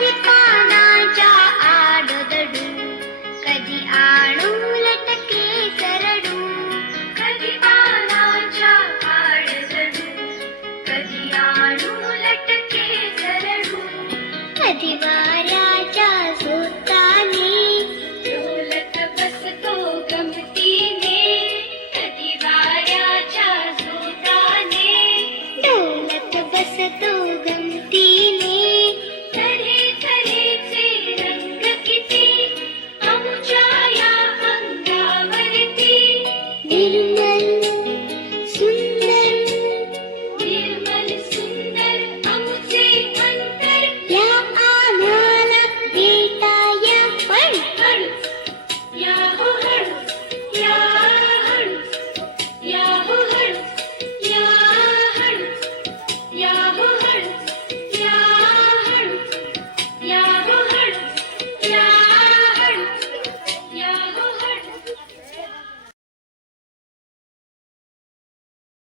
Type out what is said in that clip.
Baby,